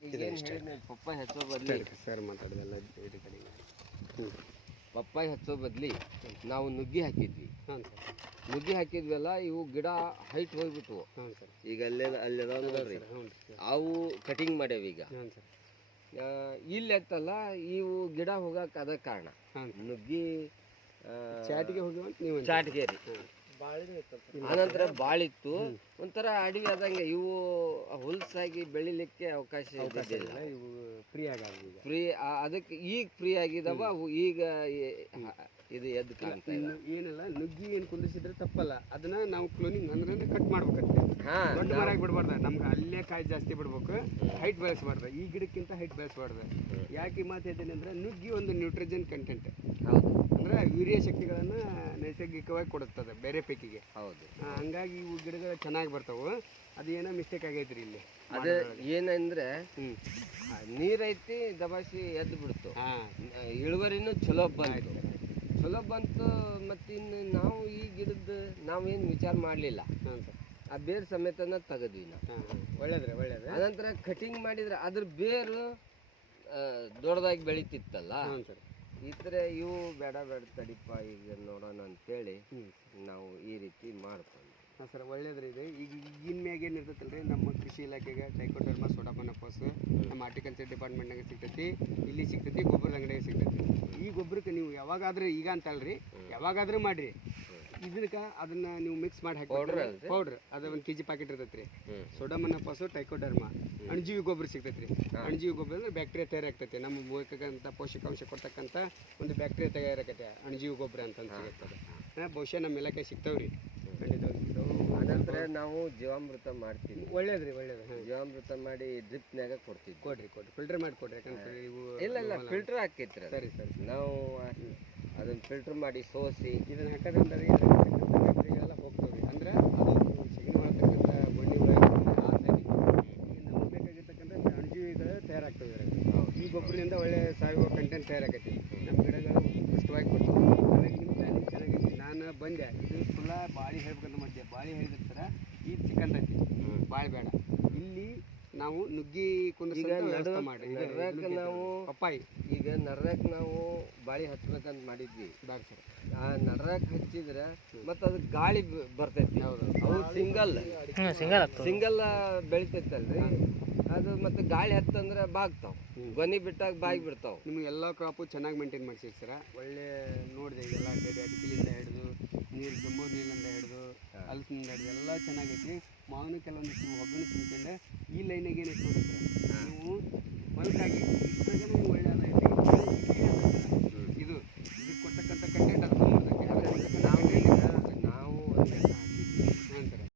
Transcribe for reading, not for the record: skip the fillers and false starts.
ಪಪ್ಪಾಯಿ ಹಚ್ಚೋ ಬದಲಿ ಸರ್ ಮಾತಾಡಿದೆಲ್ಲ ಇದು ಕಡೆ ಪಪ್ಪಾಯಿ ಹಚ್ಚೋ ಬದಲಿ ನಾವು ನುಗ್ಗಿ ಹಾಕಿದ್ವಿ. ಹಾಂ ಸರ್, ನುಗ್ಗಿ ಹಾಕಿದ್ವಲ್ಲ, ಇವು ಗಿಡ ಹೈಟ್ ಹೋಗ್ಬಿಟ್ವು. ಹಾಂ ಸರ್, ಈಗ ಅಲ್ಲೆದಾವ ನೋಡ್ರಿ, ಅವು ಕಟಿಂಗ್ ಮಾಡ್ಯಾವ ಈಗ. ಹಾಂ ಸರ್, ಇಲ್ಲಿ ಎತ್ತಲ್ಲ, ಇವು ಗಿಡ ಹೋಗಕ್ಕೆ ಅದ ಕಾರಣ. ಹಾಂ, ನುಗ್ಗಿ ಚಾಟಿಗೆ ಹೋಗಿ ನೀವು ಚಾಟಿಗೆ ರೀ. ಆನಂತರ ಬಾಳಿತ್ತು, ಒಂಥರ ಅಡವಿ ಆದಂಗೆ ಇವು ಹುಲ್ಸಾಗಿ ಬೆಳಿಲಿಕ್ಕೆ ಅವಕಾಶ ಇದ್ದಿಲ್ಲ. ಇವು ಫ್ರೀ ಫ್ರೀ ಅದಕ್ಕೆ ಈಗ ಫ್ರೀ ಆಗಿದಾವ ಅವು. ಈಗ ಇದು ಎದ್ದು ಕಾಣ್ತಾ ಇಲ್ಲ. ಏನಿಲ್ಲ, ನುಗ್ಗಿ ಏನು ಕುಂದಿಸಿದ್ರೆ ತಪ್ಪಲ್ಲ, ಅದನ್ನ ನಾವು ಕ್ಲೋನಿಂಗ್ ಅಂದ್ರೆ ಕಟ್ ಮಾಡ್ಬೇಕಂತೆ. ದೊಡ್ಡ ಮರ ಬಿಡ್ಬಾರ್ದ, ನಮ್ಗೆ ಅಲ್ಲೇ ಕಾಯಿ ಜಾಸ್ತಿ ಬಿಡ್ಬೇಕು, ಹೈಟ್ ಬೆಳೆಸಬಾರ್ದು. ಈ ಗಿಡಕ್ಕಿಂತ ಹೈಟ್ ಬೆಳೆಸಬಾರ್ದು. ಯಾಕೆ ಮಾತಾಡ್ತೀನಿ ಅಂದ್ರೆ ನುಗ್ಗಿ ಒಂದು ನ್ಯೂಟ್ರಿಜನ್ ಕಂಟೆಂಟ್, ಹೌದು, ಅಂದ್ರೆ ವೀರ್ಯ ಶಕ್ತಿಗಳನ್ನ ನೈಸರ್ಗಿಕವಾಗಿ ಕೊಡುತ್ತದೆ ಬೇರೆ ಪೈಕಿಗೆ. ಹೌದು, ಹಂಗಾಗಿ ಇವು ಗಿಡಗಳು ಚೆನ್ನಾಗಿ ಬರ್ತಾವೆ. ಅದು ಏನೋ ಮಿಸ್ಟೇಕ್ ಆಗೈತ್ರಿ ಇಲ್ಲಿ. ಅದೇ ಏನಂದ್ರೆ ನೀರೈತಿ ದಬಾಸಿ ಎದ್ದು ಬಿಡ್ತು, ಇಳುವರಿನೂ ಚಲೋ ಬಂತು. ಮತ್ತೆ ಇನ್ನು ನಾವು ಈ ಗಿಡದ ನಾವೇನು ವಿಚಾರ ಮಾಡಲಿಲ್ಲ, ಆ ಬೇರು ಸಮೇತನ ತೆಗೆದ್ವಿ ನಾವು. ಒಳ್ಳೇದ್ರಿ, ಅನಂತರ ಕಟಿಂಗ್ ಮಾಡಿದ್ರೆ ಅದ್ರ ಬೇರು ದೊಡ್ಡದಾಗಿ ಬೆಳೀತಿತ್ತಲ್ಲ. ಈ ಥರ ಇವು ಬೇಡ ತಡಿಪ ಈಗ ನೋಡೋಣ ಅಂತೇಳಿ ನಾವು ಈ ರೀತಿ ಮಾಡ್ಕೊಂಡು. ಹಾಂ ಸರ್, ಒಳ್ಳೇದ್ರಿ ಇದು. ಈಗ ಈಗಿನ ಮ್ಯಾಗ ಏನು ಇರ್ತೈತಲ್ರಿ, ನಮ್ಮ ಕೃಷಿ ಇಲಾಖೆಗೆ ಟ್ರೈಕೋಡರ್ಮ ಸೋಡಾಪನಫಾಸ್ ನಮ್ಮ ಹಾರ್ಟಿಕಲ್ಚರ್ ಡಿಪಾರ್ಟ್ಮೆಂಟ್ನಾಗ ಸಿಗ್ತೈತಿ, ಇಲ್ಲಿ ಸಿಗ್ತೈತಿ, ಗೊಬ್ಬರದ ಅಂಗಡಿಯಾಗ ಸಿಗ್ತೈತಿ. ಈ ಗೊಬ್ಬರಕ್ಕೆ ನೀವು ಯಾವಾಗಾದ್ರೂ, ಈಗ ಅಂತಲ್ರಿ, ಯಾವಾಗಾದ್ರೂ ಮಾಡಿರಿ, ಇದಕ್ಕೆ ಅದನ್ನ ನೀವು ಮಿಕ್ಸ್ ಮಾಡಿ ಹಾಕಿ ಪೌಡ್ರ್, ಅದು 1 kg ಪ್ಯಾಕೆಟ್ ಇರ್ತೈತಿ ರೀ. ಸೋಡಾಮನಫಾಸು, ಟ್ರೈಕೋಡರ್ಮ, ಅಣುಜೀವಿ ಗೊಬ್ಬರ ಸಿಗ್ತೈತಿ ರೀ. ಅಣುಜೀವಿ ಗೊಬ್ಬರ ಅಂದ್ರೆ ಬ್ಯಾಕ್ಟೀರಿಯಾ ತಯಾರಾಗ್ತೈತಿ, ನಮ್ಮ ಬೇಕಾಗಂತ ಪೋಷಕಾಂಶ ಕೊಡ್ತಕ್ಕಂಥ ಒಂದು ಬ್ಯಾಕ್ಟೀರಿಯಾ ತಯಾರಾಗತ್ತೆ, ಅಣುಜೀವಿ ಗೊಬ್ಬರ ಅಂತ ಸಿಗುತ್ತದೆ. ಬಹುಶಃ ನಮ್ಮ ಇಲಾಖೆ ಸಿಗ್ತಾವ್ರಿ, ಖಂಡಿತವಾಗಿ ಸಿಗ್ತಾವೆ. ಅನಂತರ ನಾವು ಜೀವಾಮೃತ ಮಾಡ್ತೀವಿ. ಒಳ್ಳೇದ್ರಿ, ಜೀವಾಮೃತ ಮಾಡಿ ಡ್ರಿಪ್ನಾಗ ಕೊಡ್ತೀವಿ. ಕೊಡ್ರಿ, ಫಿಲ್ಟರ್ ಮಾಡಿ ಕೊಡ್ರಿ. ಯಾಕಂದ್ರೆ ಇವು ಇಲ್ಲ ಫಿಲ್ಟರ್ ಹಾಕೈತ್ರಿ. ಸರಿ, ನಾವು ಅದನ್ನ ಫಿಲ್ಟರ್ ಮಾಡಿ ಸೋಸಿ ಇದನ್ನ ಹಾಕೋದ್ರಿಂದ ಫ್ಯಾಕ್ಟ್ರಿಗೆಲ್ಲ ಹೋಗ್ತಾವ್ರಿ. ಅಂದ್ರೆ ಅದು ಸಗಣಿ ಮಾಡ್ತಕ್ಕಂಥ ಮಣ್ಣಿ ಆ ಸೈಡಿಗೆ ನಮಗೆ ಬೇಕಾಗಿರ್ತಕ್ಕಂಥ ಅಣುಜೀವಿಗಳು ತಯಾರಾಗ್ತವೆ. ಈ ಗೊಬ್ಬರದಿಂದ ಒಳ್ಳೆ ಸಾವಯವ ಕಂಟೆಂಟ್ ತಯಾರಾಗೈತಿ, ನಮ್ಮ ಗಿಡಗಳು ಉತ್ಕೃಷ್ಟವಾಗಿ ಕೊಡ್ತೀವಿ. ಹಾಗಾಗಿ ನಿಮ್ಮ ಪ್ಲಾನಿಂಗ್ ಚೆನ್ನಾಗೈತಿ. ನಾನು ಬಂದೆ, ಇದು ಫುಲ್ಲ ಬಾಳಿ ಹೇಳ್ಬೇಕಂತ ಮಧ್ಯೆ ಬಾಳಿ ಹೇಳಿರ್ತಾರ, ಇದು ಸಿಕ್ಕಂತೈತಿ, ಬಾಳಿ ಬೇಡ. ಇಲ್ಲಿ ನಾವು ನುಗ್ಗಿ ಮಾಡಿ ನಾವು ಪಪ್ಪಾಯಿ ಈಗ ನಡ್ರಾಕ್ ನಾವು ಬಾಳಿ ಹಚ್ಬೇಕಂತ ಮಾಡಿದ್ವಿ. ಸರ್, ಆ ನಡ್ರಾಕ್ ಹಚ್ಚಿದ್ರೆ ಮತ್ತೆ ಅದು ಗಾಳಿ ಬರ್ತೈತಿ. ಅವು ಸಿಂಗಲ್ ಬೆಳಿತೈತಲ್ರಿ, ಅದು ಮತ್ತೆ ಗಾಳಿ ಹತ್ತಂದ್ರೆ ಬಾಗ್ತಾವ, ಗೊನಿ ಬಿಟ್ಟಾಗ ಬಾಗಿ ಬಿಡ್ತಾವ. ನಿಮ್ಗೆ ಎಲ್ಲ ಕ್ರಾಪು ಚೆನ್ನಾಗಿ ಮೇಂಟೈನ್ ಮಾಡಿಸಿರ್ತೀರ. ಒಳ್ಳೆ ನೋಡಿದೆ, ಇದೆಲ್ಲ ಅಡಿಕೆಲಿಂದ ಹಿಡಿದು ಜಂಬೋ ನೀರಿನಿಂದ ಹಿಡಿದು ಹಲಸಿನಿಂದ ಹಿಡಿದು ಎಲ್ಲ ಚೆನ್ನಾಗೈತಿ. ಮಾವಿನ ಕೆಲವೊಂದಿಷ್ಟು ಒಬ್ಬನೇ ತಿನ್ಕೊಂಡೆ. ಈ ಲೈನಾಗ ಏನೈತಿ ನೋಡಿದ್ರೆ ನೀವು ಬಲ್ಕಾಗಿ